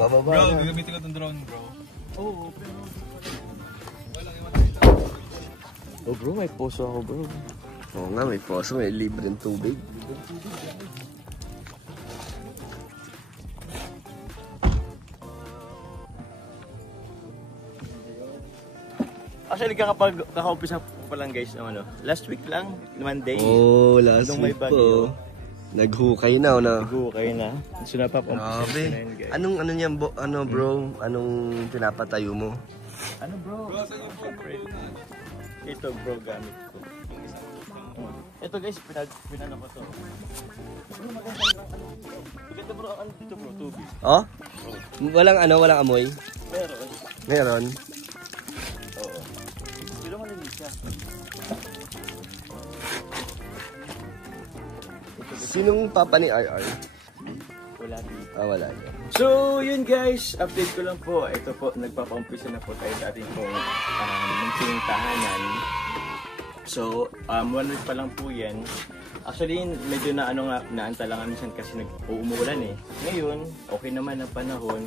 Bababa bro, na. gagamitin ko itong drone, bro. Oo, pero... Walang imatay. Oh bro, may poso ako bro. Oo nga, may poso, may libreng tubig. Actually, kakaumpisa ko pa lang guys, ano, last week lang, Monday. Oh, last Nung may week bagyo. po. Naghukay na, o na? Nag-ukay na. So napapaumpisa Grabe. na yun guys. Anong ano niyan, bro? Anong pinapatayo mo? Ano bro? Ito bro, gamit ko. Ito guys, pinano ko to. Bro, maganda bro, ano dito bro, tubig. Oh? Walang amoy? Meron. Meron? Oo. Pero malinis siya. Sinong papa ni RR? Wala dito. Ah, wala niya. So, yun guys, update ko lang po. Ito po, nagpapaumpisa na po tayo sa ating pong munting tahanan. So, 1 week pa lang po yan. Actually, medyo na naantala nga minsan kasi umuulan eh. Ngayon, okay naman ang panahon.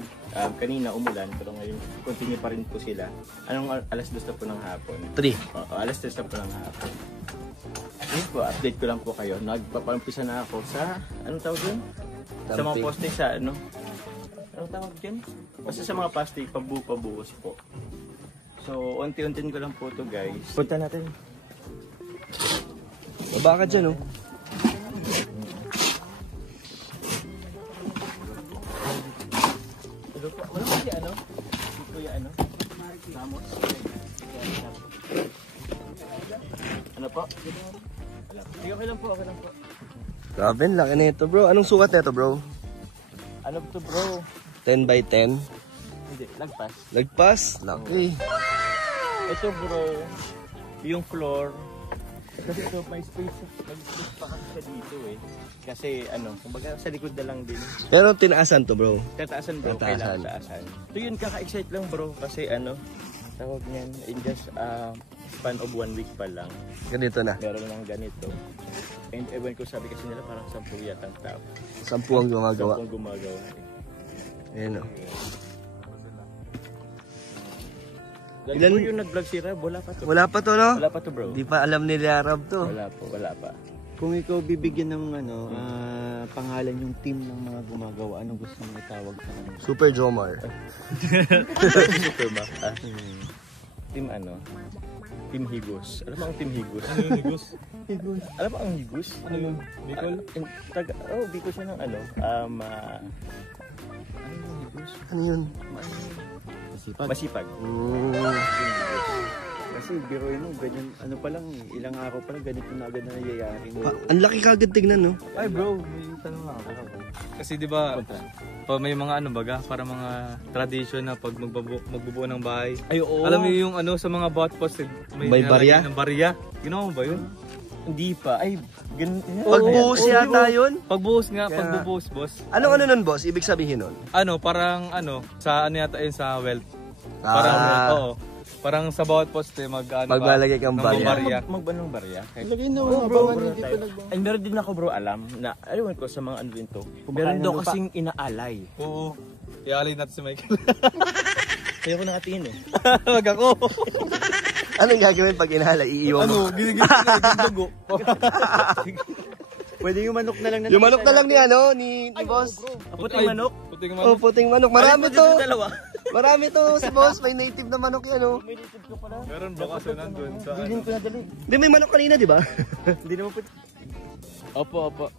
Kanina umulan, pero ngayon continue pa rin po sila. Anong alas 2 na po ng hapon? 3. Alas 3 na po ng hapon. Yun po, update ko lang po kayo. Nagpapaumpisa na ako sa, anong tawag yun? Sa mga poste sa ano? Anong tawag dyan? Basta sa mga plastic, pabuhos po. So, unti-untin ko lang po to guys. Punta natin. Baba ka dyan, oh. Wala ba siya ano? Kuya ano? Ramos? Ano po? Okay lang po, okay lang po. Grabe, laki na ito, bro. Anong sukat na ito, bro? Ano to bro? 10 by 10? Hindi, lagpas. Lagpas? Laki. Ito bro, yung floor. Kasi ito, may space pa kasi siya dito eh. Kasi ano, kumbaga sa likod na lang din. Pero tinaasan to, bro. Tataasan bro, Tataasan. kailangan taasan. Ito yun, kaka-excite lang bro. Kasi ano, tawag niyan, in just span of 1 week pa lang. Ganito na. Meron lang ganito. And ewan ko, sabi kasi nila parang 10 yatang tao. 10 ang gumagawa. 10 gumagawa eh. Ayan, oh. Ilan yung nag-vlog si Rab? Wala pa to. Wala pa to, no? Wala pa to bro. Di pa alam nila Arab to. Wala po, wala pa. Kung ikaw bibigyan ng ano, pangalan yung team ng mga gumagawa, anong gusto mong itawag sa kanila? Super Jomar. Super Mac. Team ano? Team Higos. Alam mo ang Team Higos? Ano yung Higos? Higos. Alam mo ang Higos? Ano yun? Bicol? Bicol siya ng ano? Ano yung Higos? Ano yun? Masipag. Masipag. Kasi biroin mo, ganyan, ano pa lang, ilang araw pa lang, ganito na agad na nangyayari. Ang laki kagad tignan, no? Ay bro, may tanong lang ako. Kasi di ba, may mga ano baga, para mga tradition na pag magbubuo ng bahay. Ay, oo. Alam mo yung ano sa mga bot post, May barya? Ng barya. Ginawa mo ba yun? Hindi pa. Ay, ganun. Pagbuhos yata yun? Pagbuhos nga, Kaya- pagbubuhos boss. Anong ano nun, boss? Ibig sabihin nun? Ano, parang ano, sa ano yata yun, sa wealth. Parang, oo. Parang sa bawat poste, Maglalagay kang barya. Magbanong barya. Lagay na wala bro, pa, hindi pa nagbawa. Ay, meron din ako bro alam na, alam ko sa mga ano din to. Meron daw kasing inaalay. Oo. Ialay natin si Michael. Kaya ko nakatingin eh. Wag ako. Anong gagawin pag inahala? Iiwan mo? Ginigil ko na yung dugo. Pwede yung manok na lang na Yung manok na lang ni ano, ni boss. Puting manok. Puting Oh, manok. puting manok. Marami to. Dalawa. Marami to si boss. May native na manok yan, oh. May native ko pala. Meron ba kasi nandun sa Bilhin ko na dali. Hindi, may manok kanina, di ba? Hindi naman po. Opo.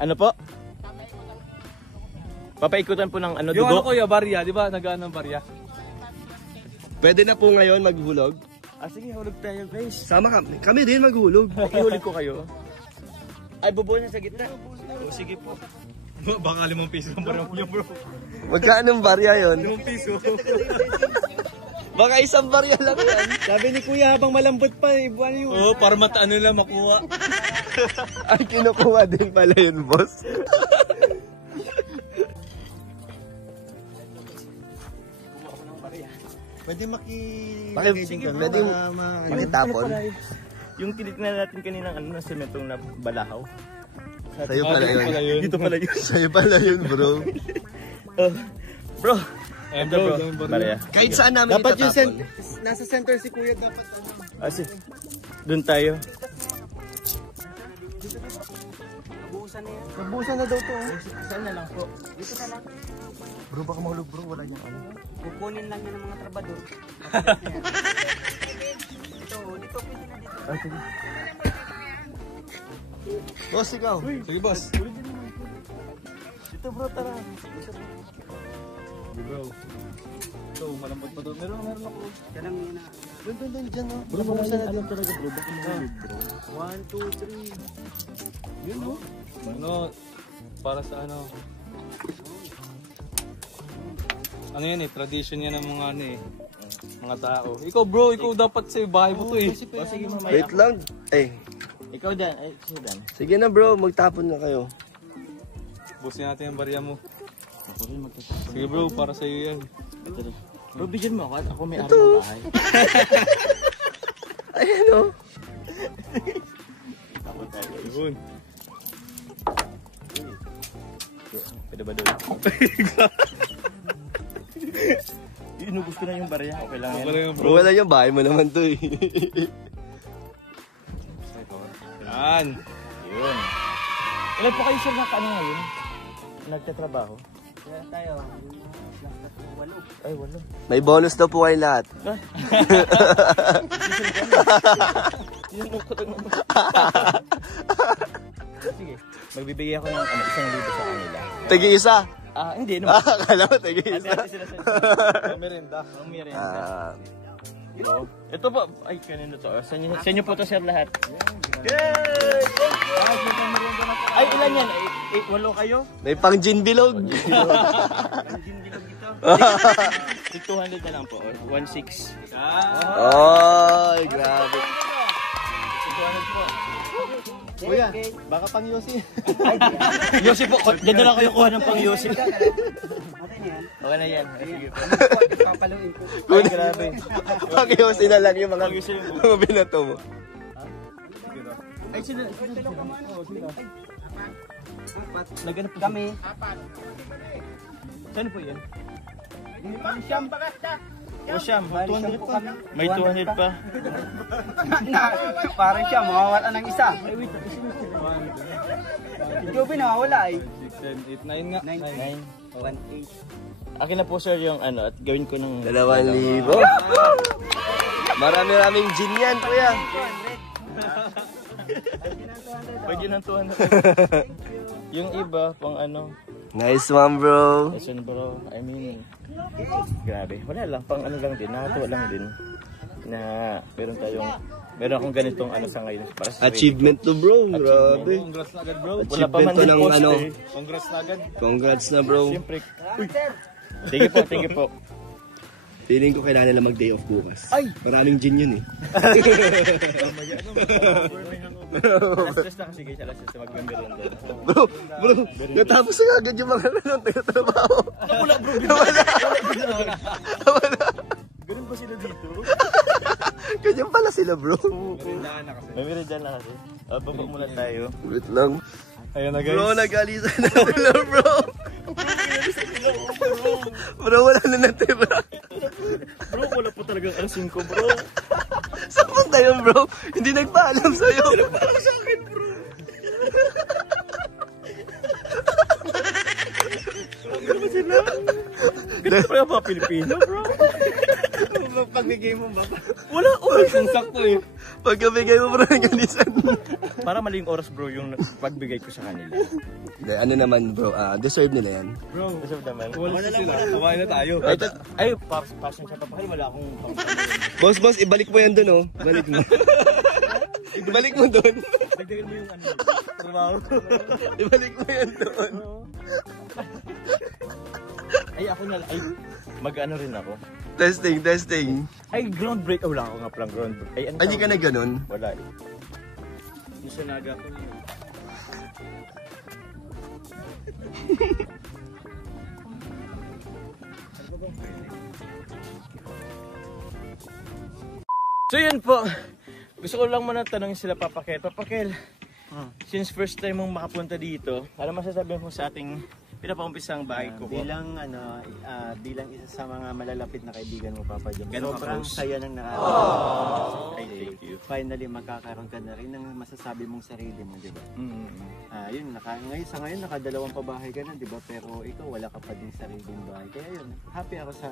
Ano po? Papaikutan po ng ano, yung ano dugo. ko yung barya, di ba? Nag-ano ng barya? Pwede na po ngayon maghulog. Sige, hulog tayo guys. Sama kami. Kami din maghulog. Ihulog ko kayo. Ay, bubuo na sa gitna. Sige po. Baka 5 piso ang barya mo bro. Magkano barya yun? 5 piso. Baka isang barya lang yan. Sabi ni Kuya, habang malambot pa, ibuan yung... Oo, para mataan nila makuha. Ay, kinukuha din pala yun, boss. Pwede Sige, pwede makitapon. Yung tinitingnan natin kaninang ano na sementong na balahaw. Sa'yo pala yun. Dito pala yun. Sa'yo pala yun, bro. Bro! Ayan Ito bro, daming barya. barya. Kahit saan namin Dapat yung itatapon. nasa center si Kuya dapat ano. Kasi, doon tayo. Nabusan na daw to. Saan na lang po? Bro, baka mahulog bro. Wala niyang ano. Kukunin lang yan ng mga trabador. Dito pwede na dito. Boss, ikaw. Sige boss. Dito bro, tara. Sige bro. Ito, malambot pa doon. Meron ako. Yan ang yun na. Doon, dyan oh. Bro, nabusan na daw talaga bro. Baka mahulog bro. 1, 2, 3. Yun no? Ano, para sa ano. Ano yan eh, tradition yan ng mga ano eh. Mga tao. Ikaw bro, ikaw dapat sa bahay mo to eh. O sige mamaya. Wait lang. Eh, Ikaw Dan, ay si Dan. sige na bro. Magtapon na kayo. Busin natin yung barya mo. Ako rin magtatapos. Sige bro, para sa iyo yan. Bro, bigyan mo ako at ako may araw ng bahay. Ayan oh. Ako tayo. Yun. Pwede ba doon? Inubos ko na yung barya. Okay lang yan. Wala yung bro. Bro, wala yung bahay mo naman to eh. Yan. Yun. Ilan po kayo sir na ano ngayon? Nagtatrabaho? Kaya tayo. Walo. Ay, wala. May bonus daw po kayo lahat. Sige. Magbibigay ako ng 1,000 sa kanila. Tagi isa. Hindi naman. Akala mo tagi isa. Ate sila sa Merenda. Ang merienda. Ah, Oh. Ito po. Ay, kanino to? Sa inyo po to sir lahat. Yay! Thank you! Ay, ilan yan? Walo kayo? may pang gin bilog. Ang gindilog dito. 200 na lang po. 1,600. Ay, grabe. 200 po. Kuya, baka pang Yossi. Yossi po. Diyan na lang kayo kuha ng pang Yossi. Okay na yan. Okay na yan. Sige po. Papaluin ko. Ay, grabe. Pag-iusin na lang yung mga Pag-iusin mo. mga binato mo. Ay, sila. Nagano po Kami. Saan po yan? Siyam bagasta. O siyam, Bali, 200 siyam po pa. kami. May 200 pa. Parang siya, mawawala ng isa. Joby nawawala eh. 6, 10, 8, 9 nga. 9. 1, 8. Akin na po sir yung ano at gawin ko ng 2,000. Marami-raming gin yan, kuya. Pwede ng 200. Yung iba pang ano, Nice one, bro. lesson bro. I mean, grabe. Wala lang, pang ano lang din, nakatuwa lang din na meron akong ganitong ano sa ngayon para sa sarili. Achievement to, bro. Grabe. Congrats na agad bro. Wala pa Achievement man to din ng poster. ano. Congrats na agad. Congrats na, bro. Siyempre. Uy. Sige po, thank you po. Feeling ko kailangan nila mag-day off bukas. Ay! Maraming gin yun eh. Alas 3 na kasi guys, alas 3 na mag-meronda. Bro, natapos na agad yung mga nang tayo-trabaho. Wala bro, Nawala. ganun ba sila dito? Ganyan pala sila, bro. May merienda na kasi. Baba muna tayo. Wait lang. Ayan na guys. Bro, nag-alisan na sila, bro. Bro, wala na natira. Bro, wala po talagang alas 5 bro. Saan punta yun, bro? Hindi nagpaalam sa'yo. Parang sa akin bro. Ano ba sila? Ganito pa yung mga Pilipino bro. Pagbigay mo ba? Wala oras. Sakto eh. Pagkabigay mo, bro, nag-alisan. Para maling oras bro yung pagbigay ko sa kanila. Hindi, ano naman, bro, deserve nila yan. Bro, Deserve naman. wala sila. Kumain na tayo. Ay, passion siya pa pa. Wala akong Boss, ibalik mo yan dun, oh. Ibalik mo. Ibalik mo dun. dagdagan mo yung ano. Trabaho ko. Ibalik mo yan dun. Ay, ako na. Ay, mag-ano rin ako. Testing. Ay, ground break. Oh, wala ako nga palang ground break. Ay, ano Ay, di ka na ganun. Wala eh. Yung sa naga ko yun. So yun po. Gusto ko lang muna tanongin sila Papa Kel. Papa Kel, since first time mong makapunta dito, ano masasabi mo sa ating pinapaumpisa ang bahay ko po. Bilang bilang isa sa mga malalapit na kaibigan mo, Papa Joms. Ganun Sobrang ka-close. saya ng nakakatawa. Ay, thank you. Finally magkakaroon ka na rin ng masasabi mong sarili mo, di ba? Yun, ngayon nakadalawang pabahay ka na, di ba? Pero ikaw wala ka pa din sariling bahay. Kaya yun, happy ako sa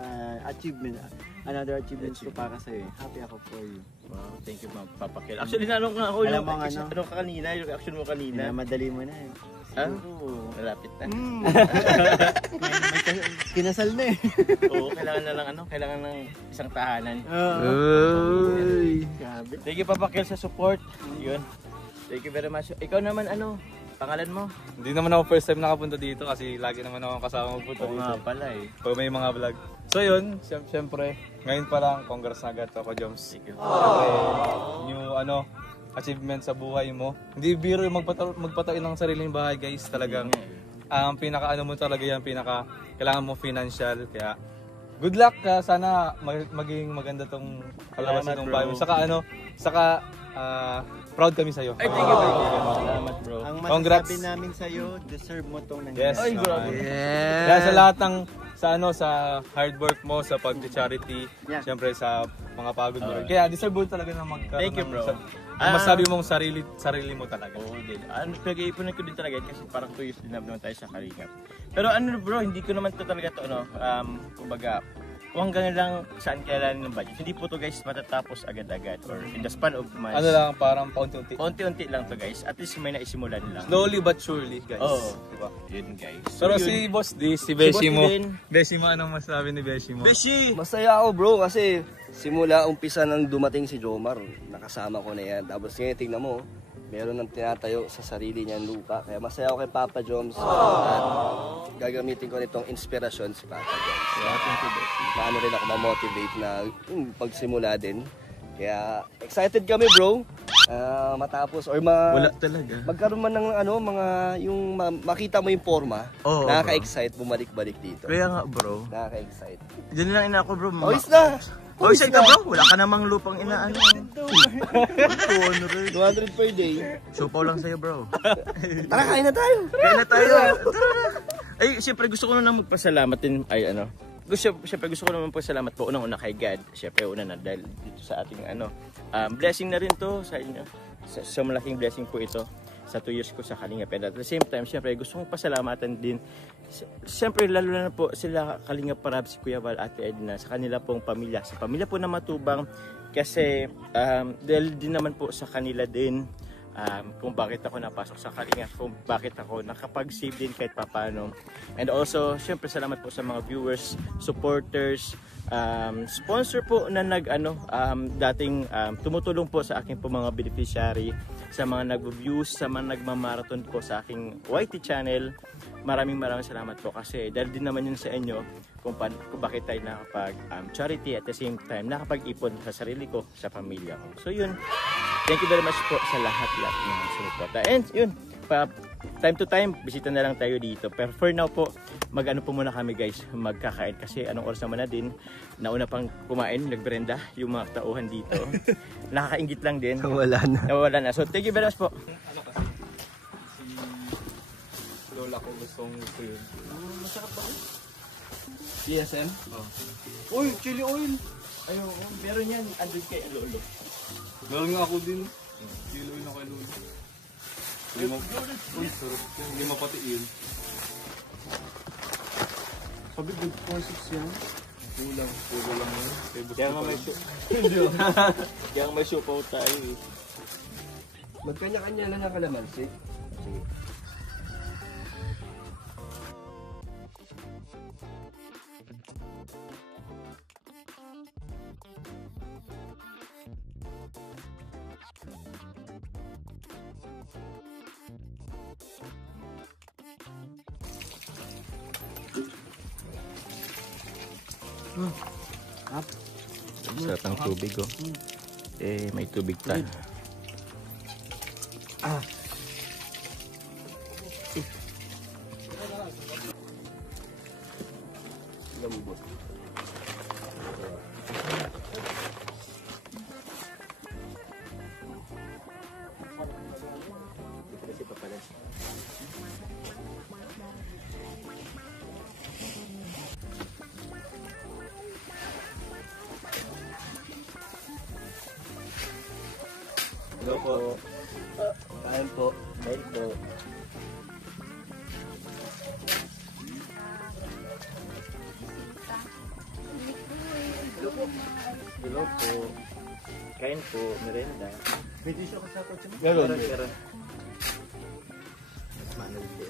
achievement. Another achievement ko para sa'yo. Happy ako for you. Wow, thank you, Papa Kel. Actually, nanong nga ako Alam yung mo nga, ano ka kanina, yung reaction mo kanina. Madali mo na eh. Ah? Siguro, Malapit na. kinasal na eh. Oo, kailangan na lang kailangan ng isang tahanan. Uy. Grabe. Thank you, Papa Kel, sa support. Yun. Thank you very much. Ikaw naman, pangalan mo? Hindi naman ako first time nakapunta dito kasi lagi naman ako kasama magpunta Oo dito. nga pala eh. Pag may mga vlog. So yun, syempre, ngayon pa lang, congrats na agad ako, Joms. Thank you. Syempre, new achievement sa buhay mo. Hindi biro yung magpatayo ng sariling bahay, guys. Talagang, ang pinaka mo talaga yan, kailangan mo financial. Kaya, good luck ka. Sana maging maganda tong kalabasan ng bahay mo. Saka, proud kami sa'yo. Ay, thank you, thank you. Salamat, bro. Ang Congrats. masasabi namin sa'yo, deserve mo tong Yes. nangyari. Ay, grabe. Kaya sa lahat ng sa hard work mo, sa pag-charity, Yeah. syempre sa mga pagod mo rin. Kaya deserve mo talaga na magkaroon Thank you, bro. masabi mong sarili mo talaga. Oo din. Pinag-iipunan ko din talaga kasi parang 2 years din naman tayo sa Kalingap. Pero bro, hindi ko naman to talaga to kumbaga, kung hanggang lang saan kailangan ng budget. Hindi po to guys matatapos agad-agad or in the span of months. Ano lang, parang paunti-unti. Unti-unti lang to guys. At least may naisimulan lang. Slowly but surely, guys. Oo. Diba? Yun guys. Pero yun. si Boss D, si Beshi Boss mo. din. Beshi mo, anong masabi ni Beshi mo? Beshi! Masaya ako bro kasi simula umpisa nang dumating si Jomar, nakasama ko na yan. Tapos ngayon tingnan mo, meron ng tinatayo sa sarili niyang lupa. Kaya masaya ako kay Papa Joms. At gagamitin ko nitong inspirasyon si Papa Joms. Paano rin ako ma-motivate na pagsimula din. Kaya excited kami bro. Matapos or Wala talaga. magkaroon man ng makita mo yung forma. Oo, Nakaka-excite bumalik-balik dito. Kaya nga bro. Nakaka-excite. Diyan lang ina ako bro. Oyos na! Oyos ka bro? Wala ka namang lupang inaano. 200 per day. Supaw lang sa'yo bro. Tara, kain na tayo! Kaya na tayo. Tara na. Ay, siyempre gusto ko na magpasalamat din. Siyempre gusto ko naman pasalamat po unang-una kay God. Siyempre una na dahil dito sa ating blessing na rin to sa inyo. Sa malaking blessing po ito sa 2 years ko sa Kalingap. And at the same time, siyempre gusto kong pasalamatan din. Siyempre lalo na po sila Kalingap Parab, si Kuya Val, Ate Edna, sa kanila pong pamilya. Sa pamilya po na Matubang kasi dahil din naman po sa kanila din kung bakit ako napasok sa Kalingap, kung bakit ako nakapag-save din kahit papano. And also, syempre salamat po sa mga viewers, supporters, sponsor po na dating tumutulong po sa aking po mga beneficiary, sa mga nag-views, sa mga nagmamarathon po sa aking YT channel. Maraming salamat po kasi dahil din naman yun sa inyo kung bakit tayo nakapag charity at the same time nakapag-ipon sa sarili ko, sa pamilya ko. So yun, thank you very much po sa lahat-lahat ng support. And yun, time to time, bisita na lang tayo dito. Pero for now po, mag-ano po muna kami guys, magkakain. Kasi anong oras naman na din, nauna pang kumain, nagbrenda, yung mga tauhan dito. Nakakaingit lang din. Nawala na. So thank you very much po. Si Lola ko gustong ito yun. Masarap ba? CSM? Uy, chili oil! Ayun, meron yan. Andun kay Lolo. Meron nga ako din. Kilo na kay Lolo. Uy, sarap yan. Lima pati yun. Sabi, good forces yan. Kulang. Puro lang yun. Kaya nga may kaya nga may supaw tayo eh. Magkanya-kanya lang ang kalamansi. Sarap ng tubig oh. May tubig tayo. Lambot. Kasi papalas. Hello po. Kain po. Kain po. Hello po. Kain po, merenda. Pwede siya ko sa kotse mo? Meron. Manong po.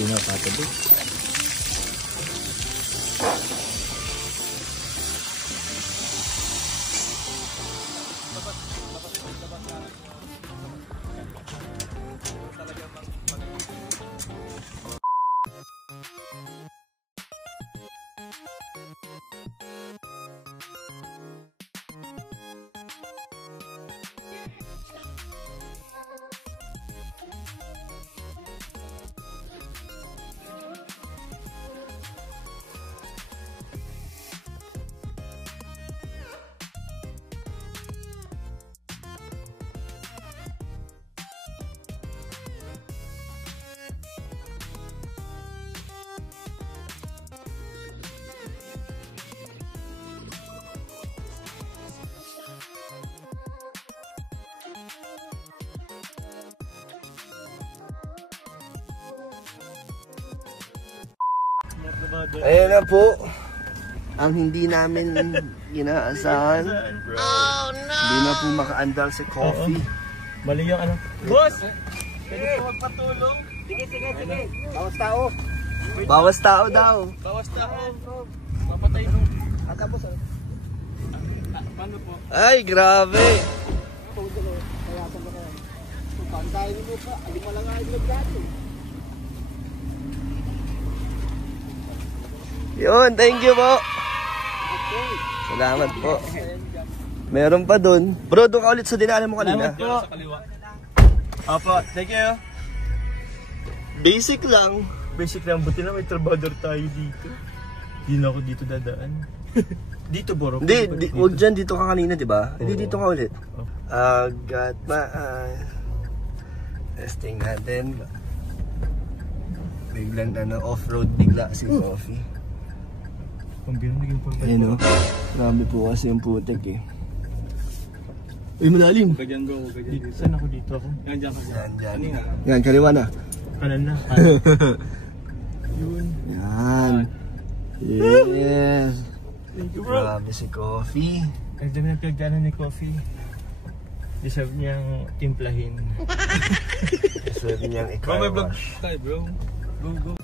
Pinapatabi. Ayan na po. Ang hindi namin inaasahan. Oh no! Hindi na po makaandal si Coffee. Mali yung ano. Boss! Pwede po magpatulong? Sige. Bawas tao. Bawas tao daw. Bawas tao. Papatay mo. Tapos paano po? Ay, grabe. Pantayin mo pa. Aling malangay mo dati. Yun, thank you po. Salamat po. Meron pa dun. Bro, doon ka ulit sa dinaanan mo kanina. Sa kaliwa. Opo, thank you. Basic lang. Basic lang, buti na may trabador tayo dito. Hindi na ako dito dadaan. Dito, Boro. Hindi, huwag dyan. Dito ka kanina, di ba? Hindi, dito ka ulit. Oh. Agad testing natin. Biglang off-road bigla si Coffee. Pambira naging pang Ayun o. Grabe po kasi yung putek eh. Uy, malalim. Huwag ka dyan bro, huwag ka dyan. Saan ako dito ako? Yan dyan ka dyan. Yan. Yan, kaliwa na. Kanan na. Yun. Yan. Yes. Thank you, bro. Grabe si Coffee. Ang dami ng pinagdaanan ni Coffee. Deserve niyang timplahin. Deserve niyang Bro, may vlog ikaw. tayo bro. Go.